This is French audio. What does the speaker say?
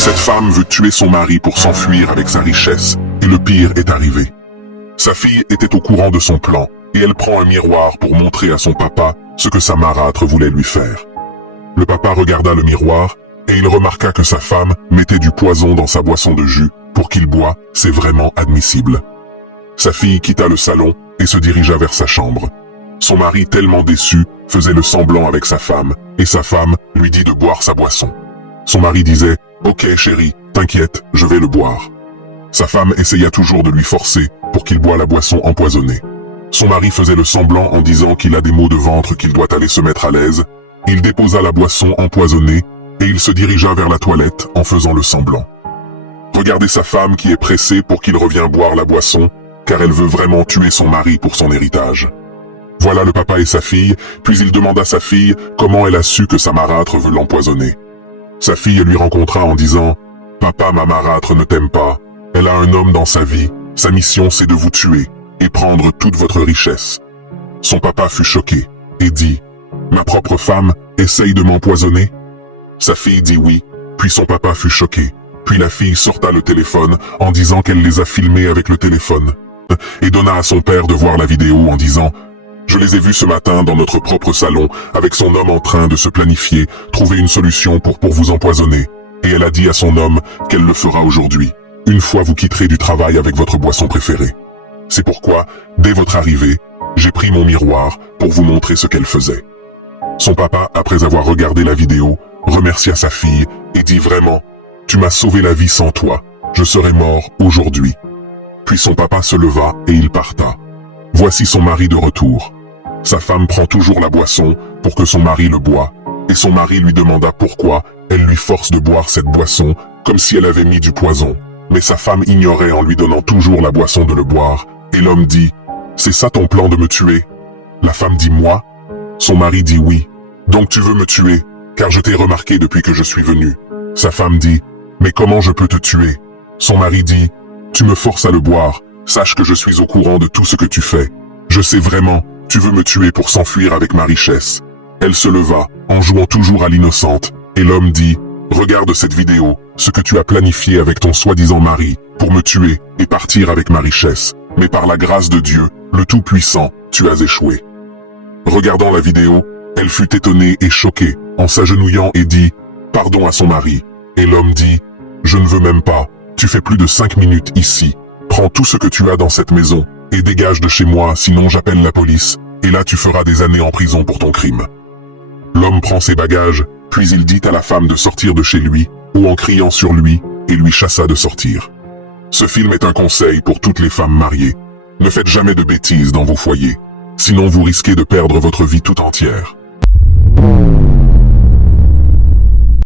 Cette femme veut tuer son mari pour s'enfuir avec sa richesse, et le pire est arrivé. Sa fille était au courant de son plan, et elle prend un miroir pour montrer à son papa ce que sa marâtre voulait lui faire. Le papa regarda le miroir, et il remarqua que sa femme mettait du poison dans sa boisson de jus pour qu'il boit, c'est vraiment admissible. Sa fille quitta le salon et se dirigea vers sa chambre. Son mari, tellement déçu, faisait le semblant avec sa femme, et sa femme lui dit de boire sa boisson. Son mari disait « Ok chérie, t'inquiète, je vais le boire ». Sa femme essaya toujours de lui forcer pour qu'il boive la boisson empoisonnée. Son mari faisait le semblant en disant qu'il a des maux de ventre, qu'il doit aller se mettre à l'aise. Il déposa la boisson empoisonnée et il se dirigea vers la toilette en faisant le semblant. Regardez sa femme qui est pressée pour qu'il revienne boire la boisson, car elle veut vraiment tuer son mari pour son héritage. Voilà le papa et sa fille, puis il demanda à sa fille comment elle a su que sa marâtre veut l'empoisonner. Sa fille lui rencontra en disant « Papa, ma marâtre ne t'aime pas. Elle a un homme dans sa vie. Sa mission, c'est de vous tuer et prendre toute votre richesse. » Son papa fut choqué et dit « Ma propre femme essaye de m'empoisonner ?» Sa fille dit oui, puis son papa fut choqué. Puis la fille sorta le téléphone en disant qu'elle les a filmés avec le téléphone et donna à son père de voir la vidéo en disant « Je les ai vus ce matin dans notre propre salon avec son homme en train de se planifier, trouver une solution pour vous empoisonner. Et elle a dit à son homme qu'elle le fera aujourd'hui, une fois vous quitterez du travail avec votre boisson préférée. C'est pourquoi, dès votre arrivée, j'ai pris mon miroir pour vous montrer ce qu'elle faisait. » Son papa, après avoir regardé la vidéo, remercia sa fille et dit vraiment « Tu m'as sauvé la vie, sans toi, je serais mort aujourd'hui. » Puis son papa se leva et il parta. Voici son mari de retour. Sa femme prend toujours la boisson pour que son mari le boit, et son mari lui demanda pourquoi elle lui force de boire cette boisson comme si elle avait mis du poison. Mais sa femme ignorait en lui donnant toujours la boisson de le boire, et l'homme dit « C'est ça ton plan de me tuer ?» La femme dit « Moi ?» Son mari dit « Oui. Donc tu veux me tuer, car je t'ai remarqué depuis que je suis venu. » Sa femme dit « Mais comment je peux te tuer ?» Son mari dit « Tu me forces à le boire, sache que je suis au courant de tout ce que tu fais. Je sais vraiment, tu veux me tuer pour s'enfuir avec ma richesse. » Elle se leva, en jouant toujours à l'innocente, et l'homme dit « Regarde cette vidéo, ce que tu as planifié avec ton soi-disant mari, pour me tuer et partir avec ma richesse. Mais par la grâce de Dieu, le Tout-Puissant, tu as échoué. » Regardant la vidéo, elle fut étonnée et choquée, en s'agenouillant et dit « Pardon à son mari. » Et l'homme dit « Je ne veux même pas, tu fais plus de 5 minutes ici. Prends tout ce que tu as dans cette maison, et dégage de chez moi, sinon j'appelle la police, et là tu feras des années en prison pour ton crime. » L'homme prend ses bagages, puis il dit à la femme de sortir de chez lui, ou en criant sur lui, et lui chassa de sortir. Ce film est un conseil pour toutes les femmes mariées. Ne faites jamais de bêtises dans vos foyers, sinon vous risquez de perdre votre vie tout entière.